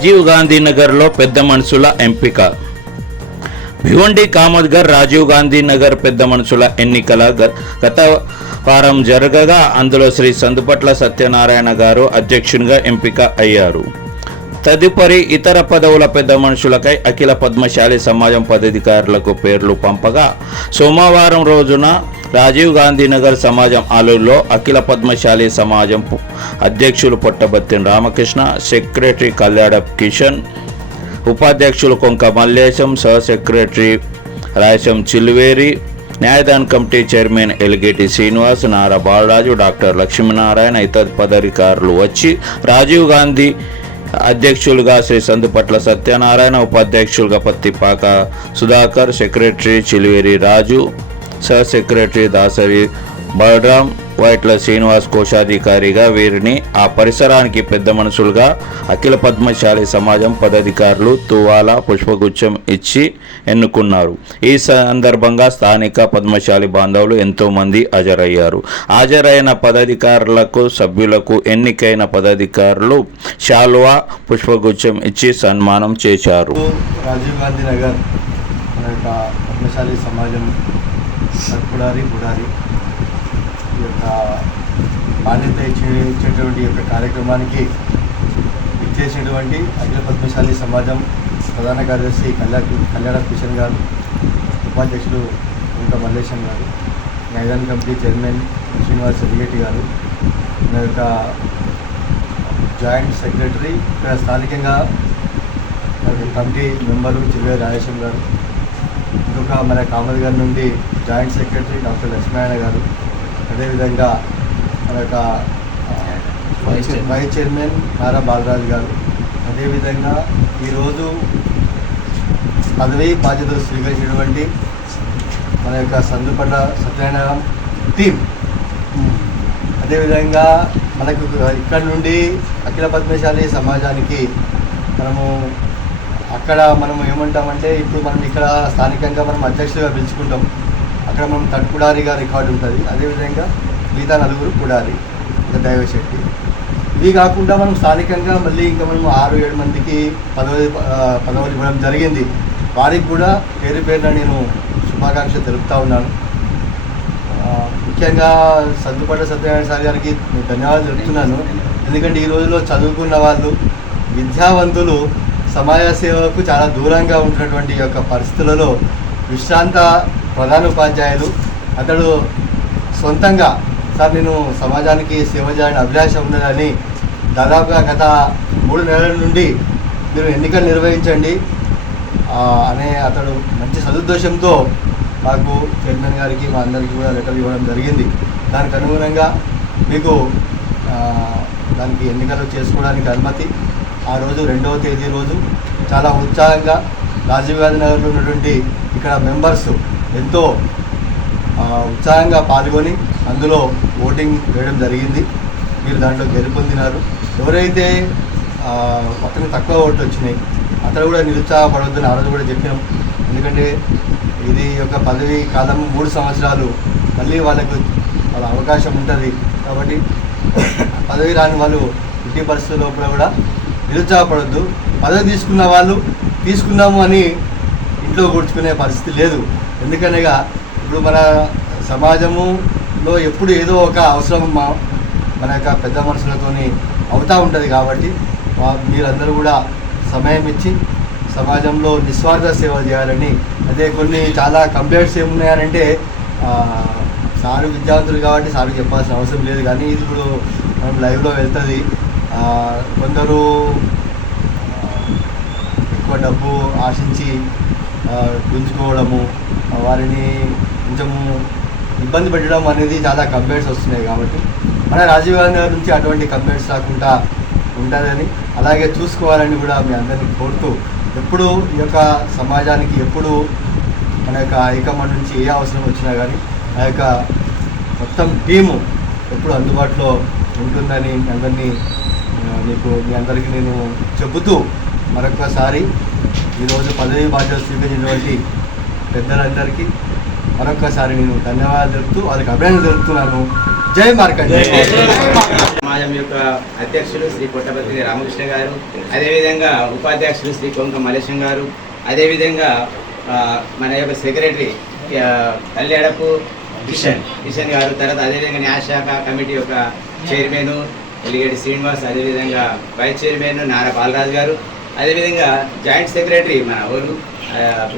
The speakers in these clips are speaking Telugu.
రాజీవ్ గాంధీ నగర్లో పెద్ద మనుషుల ఎంపిక. భివండి కామత్గర్ రాజీవ్ గాంధీ నగర్ పెద్ద మనుషుల ఎన్నికల గత వారం జరగగా అందులో శ్రీ సందుపట్ల సత్యనారాయణ గారు అధ్యక్షునిగా ఎంపిక అయ్యారు. తదుపరి ఇతర పదవుల పెద్ద మనుషులకై అఖిల పద్మశాలి సమాజం పదాధికారులకు పేర్లు పంపగా సోమవారం రోజున రాజీవ్ గాంధీ నగర్ సమాజం ఆలయంలో అఖిల పద్మశాలి సమాజం అధ్యక్షులు పొట్టబత్తిన రామకృష్ణ సెక్రటరీ కళ్యాణ కిషన్ ఉపాధ్యక్షులు కొంక మల్లేశం సహ secretary Rayasam Chilveri న్యాయదాన committee chairman Eligeti Srinivas Nara Balaraju doctor Lakshminarayana ఇతర పదాధికారులు వచ్చి రాజీవ్ గాంధీ అధ్యక్షులుగా శ్రీ సందుపట్ల సత్యనారాయణ ఉపాధ్యక్షులుగా పత్తిపాక సుధాకర్ సెక్రటరీ చిలివేరి రాజు సహ సెక్రటరీ దాసరి బలరాం వైట్ల శ్రీనివాస్ కోశాధికారిగా వీరిని ఆ పరిసరానికి పెద్ద మనుషులుగా అఖిల పద్మశాలి సమాజం పదాధికారులు తువాల పుష్పగుచ్చం ఇచ్చి ఎన్నుకున్నారు. ఈ సందర్భంగా స్థానిక పద్మశాలి బాంధవులు ఎంతోమంది హాజరయ్యారు. హాజరైన పదాధికారులకు సభ్యులకు ఎన్నికైన పదాధికారులు శాల్వా పుష్పగుచ్చం ఇచ్చి సన్మానం చేశారు. రాజీవ్ గాంధీ నగర్ పద్మశాలి సమాజం సత్పుడారి యొక్క బాధ్యత ఇచ్చే ఇచ్చేటువంటి యొక్క కార్యక్రమానికి ఇచ్చేసినటువంటి అఖిల పద్మశాలి సమాజం ప్రధాన కార్యదర్శి కళ్యాణ్ కళ్యాణ కిషన్ గారు ఉపాధ్యక్షుడు కుంట మల్లేశం గారు మైదాన్ కమిటీ చైర్మన్ శ్రీనివాస్ రెడ్డి గారు నా యొక్క జాయింట్ సెక్రటరీ ఇక్కడ స్థానికంగా కమిటీ మెంబరు చిల్వే రాజేశం గారు ఇంకొక మన కామల్ గారి నుండి జాయింట్ సెక్రటరీ డాక్టర్ లక్ష్మీనారాయణ గారు అదేవిధంగా మన యొక్క vice chairman. Vice chairman Nara Balaraju గారు. అదేవిధంగా ఈరోజు పదవి బాధ్యతలు స్వీకరించినటువంటి మన యొక్క సందుపట్ల సత్యనారాయణ టీం. అదేవిధంగా మనకు ఇక్కడ నుండి అఖిల పద్మశాలి సమాజానికి మనము అక్కడ మనం ఏమంటామంటే ఇప్పుడు మనం ఇక్కడ స్థానికంగా మనం అధ్యక్షులుగా పిలుచుకుంటాం. అక్కడ మనం తట్టుకుడారిగా రికార్డు ఉంటుంది. అదేవిధంగా మిగతా నలుగురు కుడారి ఇంకా దైవశక్తి. ఇవి కాకుండా మనం స్థానికంగా మళ్ళీ ఇంకా మనం ఆరు ఏడు మందికి పదవి పదవులు ఇవ్వడం జరిగింది. వారికి కూడా పేరు పేరున నేను శుభాకాంక్షలు తెలుపుతా ఉన్నాను. ముఖ్యంగా సర్దుపడ్డ సత్యనారాయణ సార్ గారికి నేను ధన్యవాదాలు చెప్తున్నాను ఎందుకంటే ఈ రోజుల్లో చదువుకున్న వాళ్ళు విద్యావంతులు సమాజ సేవకు చాలా దూరంగా ఉంటున్నటువంటి యొక్క పరిస్థితులలో విశ్రాంత ప్రధాన ఉపాధ్యాయులు అతడు సొంతంగా సార్ నేను సమాజానికి సేవ చేయాలని అభిలాష ఉన్నదని దాదాపుగా గత మూడు నెలల నుండి మీరు ఎన్నికలు నిర్వహించండి. అనే అతడు మంచి సదుద్దేశంతో మాకు చైర్మన్ గారికి మా అందరికీ కూడా లెటర్ ఇవ్వడం జరిగింది. దానికి అనుగుణంగా మీకు దానికి ఎన్నికలు చేసుకోవడానికి అనుమతి. ఆ రోజు రెండవ తేదీ రోజు చాలా ఉత్సాహంగా రాజీవ్ గాంధీ నగర్లో ఉన్నటువంటి ఇక్కడ మెంబర్స్ ఎంతో ఉత్సాహంగా పాల్గొని అందులో ఓటింగ్ వేయడం జరిగింది. మీరు దాంట్లో గెలుపొందినారు. ఎవరైతే అతను తక్కువ ఓట్లు వచ్చినాయి అతను కూడా నిరుత్సాహపడవద్దని ఆ రోజు కూడా చెప్పాం ఎందుకంటే ఇది యొక్క పదవి కాలం మూడు సంవత్సరాలు. మళ్ళీ వాళ్ళకు వాళ్ళ అవకాశం ఉంటుంది. కాబట్టి పదవి రాని వాళ్ళు ఇంటి పరిస్థితుల లోపల కూడా నిరుత్సాహపడద్దు. పదవి తీసుకున్న వాళ్ళు తీసుకున్నాము అని ఇంట్లో కూర్చుకునే పరిస్థితి లేదు. ఎందుకనగా ఇప్పుడు మన సమాజములో ఎప్పుడు ఏదో ఒక అవసరం మా మన యొక్క పెద్ద మనుషులతోని అవుతూ ఉంటుంది కాబట్టి మీరందరూ కూడా సమయం ఇచ్చి సమాజంలో నిస్వార్థ సేవ చేయాలని అదే కొన్ని చాలా కంప్లైంట్స్ ఏమున్నాయనంటే సారు విద్యార్థులు కాబట్టి సారు చెప్పాల్సిన అవసరం లేదు. కానీ ఇది ఇప్పుడు మనం లైవ్లో వెళ్తుంది. కొందరు ఎక్కువ డబ్బు ఆశించి గుంజుకోవడము వారిని కొంచెము ఇబ్బంది పెట్టడం అనేది చాలా కంప్లైంట్స్ వస్తున్నాయి కాబట్టి మన రాజీవ్ గాంధీ గారి నుంచి అటువంటి కంప్లైంట్స్ రాకుండా ఉంటుందని అలాగే చూసుకోవాలని కూడా మీ అందరినీ కోరుతూ ఎప్పుడు ఈ యొక్క సమాజానికి ఎప్పుడు మన యొక్క హైకమాండ్ నుంచి ఏ అవసరం వచ్చినా కానీ ఆ యొక్క మొత్తం టీము ఎప్పుడు అందుబాటులో ఉంటుందని మీ అందరినీ మీకు మీ అందరికీ నేను చెబుతూ మరొకసారి ఈరోజు పదవి బాధ్యత స్వీకరించినటువంటి పెద్దలందరికీ మరొక్కసారి నేను ధన్యవాదాలు తెలుపుతూ వాళ్ళకి అభినందన తెలుపుతున్నాను. జై మార్కండే. సమాజం యొక్క అధ్యక్షులు శ్రీ కొట్టపతి రామకృష్ణ గారు అదేవిధంగా ఉపాధ్యక్షులు శ్రీ కొంక మలేశం గారు అదేవిధంగా మన యొక్క సెక్రటరీ ఆ, కిషన్ కిషన్ గారు తర్వాత అదేవిధంగా న్యాయశాఖ కమిటీ యొక్క చైర్మన్ ఎలిగేటి శ్రీనివాస్ అదేవిధంగా వైస్ చైర్మన్ నారా బాలరాజు గారు అదేవిధంగా జాయింట్ సెక్రటరీ మన ఊరు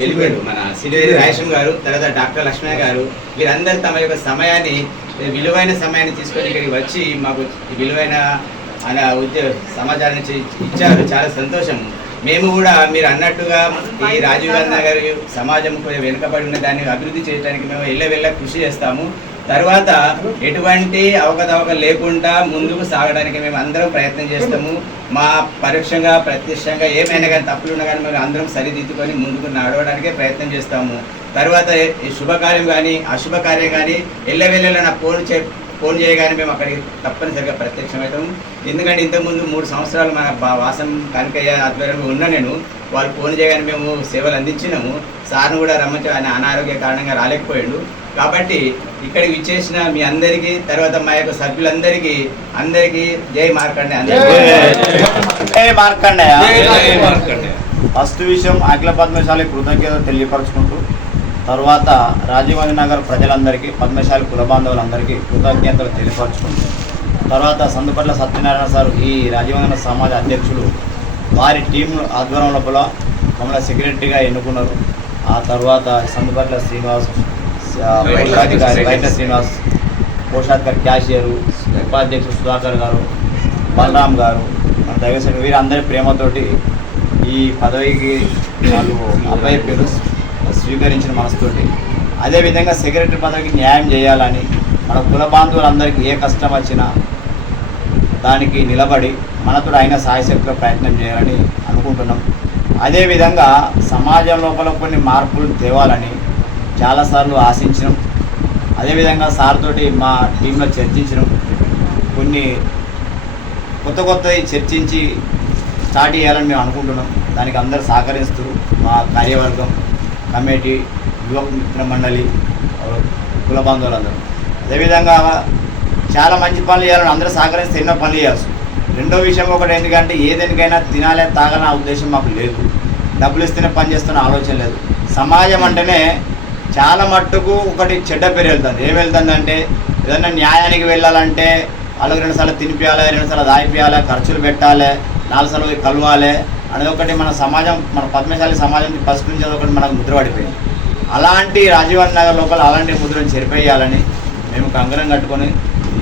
వెలిగేడు మన సిరివేరి రాయసం గారు తర్వాత డాక్టర్ లక్ష్మయ్య గారు వీరందరూ తమ యొక్క సమయాన్ని విలువైన సమయాన్ని తీసుకొని ఇక్కడికి వచ్చి మాకు విలువైన అలా ఉద్యోగ సమాచారాన్ని ఇచ్చారు. చాలా సంతోషం. మేము కూడా మీరు అన్నట్టుగా ఈ రాజీవ్ గాంధీ గారి సమాజం కొంచెం వెనుకబడి ఉన్న దాన్ని అభివృద్ధి చేయడానికి మేము వెళ్ళ వెళ్ళ కృషి చేస్తాము. తర్వాత ఎటువంటి అవకతవక లేకుండా ముందుకు సాగడానికి మేము అందరం ప్రయత్నం చేస్తాము. మా పరోక్షంగా ప్రత్యక్షంగా ఏమైనా కానీ తప్పులు ఉన్నా కానీ మేము అందరం సరిదిద్దుకొని ముందుకు నడవడానికే ప్రయత్నం చేస్తాము. తర్వాత ఈ శుభకార్యం కానీ అశుభకార్యం కానీ వెళ్ళ నా ఫోన్ చే ఫోన్ చేయగానే మేము అక్కడికి తప్పనిసరిగా ప్రత్యక్షమవుతాము. ఎందుకంటే ఇంతకుముందు మూడు సంవత్సరాలు మన బా- వాసం కనకయ్య ఆధ్వర్యంలో ఉన్న నేను వాళ్ళు ఫోన్ చేయగానే మేము సేవలు అందించినాము. సార్ను కూడా రమ్మంటే ఆయన అనారోగ్య కారణంగా రాలేకపోయాడు. కాబట్టి ఇక్కడికి విచ్చేసిన మీ అందరికీ తర్వాత మా యొక్క సభ్యులందరికీ అందరికీ జై మార్కండే అందరికీ ఏ మార్కండయ్య ఫస్ట్ విషయం అఖిల పద్మశాలి కృతజ్ఞత తెలియపరచుకుంటూ తర్వాత రాజీవ్ గాంధీ నగర్ ప్రజలందరికీ పద్మశాలి కుల బాంధవులందరికీ కృతజ్ఞతలు తెలియపరచుకుంటూ తర్వాత సందుపట్ల సత్యనారాయణ సార్ ఈ రాజీవ్ గాంధీ నగర్ సమాజ అధ్యక్షులు వారి టీం ఆధ్వర్యం లోపల మమ్మల్ని సెక్రటరీగా ఎన్నుకున్నారు. ఆ తర్వాత సందుపట్ల శ్రీనివాస్ కోశాధికారి బయట శ్రీనివాస్ కోశాధికారి క్యాషియరు ఉపాధ్యక్షుడు సుధాకర్ గారు బలరామ్ గారు మన దైవసేన వీరందరి ప్రేమతోటి ఈ పదవికి వాళ్ళు పేరు స్వీకరించిన మనసుతోటి. అదేవిధంగా సెక్రటరీ పదవికి న్యాయం చేయాలని మన కుల బాంధవులందరికీ ఏ కష్టం వచ్చినా దానికి నిలబడి మనతో అయిన సాయశక్తిగా ప్రయత్నం చేయాలని అనుకుంటున్నాం. అదేవిధంగా సమాజం లోపల కొన్ని మార్పులు తేవాలని చాలాసార్లు ఆశించినాం. అదేవిధంగా సార్ తోటి మా టీంలో చర్చించినాం. కొన్ని కొత్త కొత్తవి చర్చించి స్టార్ట్ చేయాలని మేము అనుకుంటున్నాం. దానికి అందరూ సహకరిస్తూ మా కార్యవర్గం కమిటీ యువక మిత్ర మండలి కుల బంధువులందరూ. అదేవిధంగా చాలా మంచి పనులు చేయాలని అందరూ సహకరిస్తే ఎన్నో పనులు చేయాల్సి రెండో విషయం ఒకటి ఎందుకంటే ఏదేనికైనా తినాలే తాగాలనే ఉద్దేశం మాకు లేదు. డబ్బులు ఇస్తేనే పని చేస్తున్న ఆలోచన లేదు. సమాజం అంటేనే చాలా మట్టుకు ఒకటి చెడ్డ పేరు వెళ్తుంది. ఏం వెళ్తుంది అంటే ఏదైనా న్యాయానికి వెళ్ళాలంటే వాళ్ళకి రెండు సార్లు తినిపించాలి రెండు సార్లు దాయిపియాలి ఖర్చులు పెట్టాలి నాలుగు సార్లు కలవాలి అనేది ఒకటి మన సమాజం మన పద్మశాలి సమాజం ఫస్ట్ నుంచి ఒకటి మనకు ముద్ర పడిపోయింది. అలాంటి రాజీవ్ నగర్ లోపల అలాంటి ముద్రను చెరిపేయాలని మేము కంకణం కట్టుకొని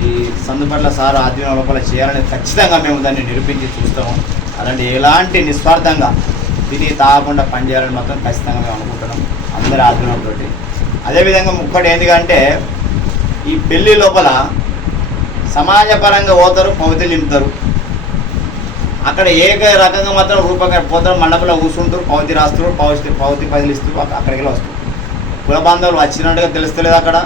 ఈ సందుపట్ల సార్ ఆధ్వర్యం లోపల చేయాలని ఖచ్చితంగా మేము దాన్ని నిరూపించి చూస్తాము. అలాంటి ఎలాంటి నిస్వార్థంగా తిని తాగకుండా పనిచేయాలని మాత్రం ఖచ్చితంగా మేము అనుకుంటున్నాం. అందరి ఆధ్వర్యంతో అదేవిధంగా ముక్కటి ఏంటిదంటే ఈ పెళ్ళి లోపల సమాజపరంగా పోతారు పవిత్రులు నింపుతారు. అక్కడ ఏక రకంగా మాత్రం రూపంగా పోతారు మండపంలో కూర్చుంటారు పౌతి రాస్తారు పౌతి పౌతి పదిలిస్తారు అక్కడికి వస్తారు. కుల బాంధవులు వచ్చినట్టుగా తెలుస్తలేదు అక్కడ.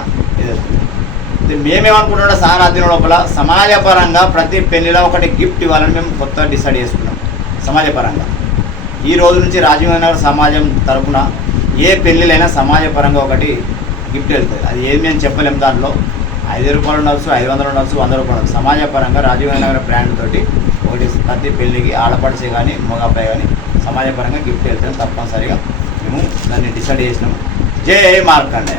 ఇది మేమేమనుకుంటున్నా సారాధ్యం లోపల సమాజపరంగా ప్రతి పెళ్ళిలో ఒకటి గిఫ్ట్ ఇవ్వాలని మేము కొత్త డిసైడ్ చేసుకున్నాం సమాజపరంగా. ఈ రోజు నుంచి రాజీవ్ నగర్ సమాజం తరపున ఏ పెళ్ళిలైనా సమాజపరంగా ఒకటి గిఫ్ట్ వెళ్తుంది. అది ఏమి మేము చెప్పలేము దాంట్లో. ఐదు రూపాయలు ఉండవచ్చు ఐదు వందలు ఉండవచ్చు వంద రూపాయలు ఉండవచ్చు. సమాజపరంగా రాజీవ్ నగర్ బ్రాండ్ తోటి ఒకటి ప్రతి పెళ్ళికి ఆడపడిచి కానీ మగబ్బాయి కానీ సమాజపరంగా గిఫ్ట్ వెళ్తాం తప్పనిసరిగా. మేము దాన్ని డిసైడ్ చేసినాము జై మార్కండే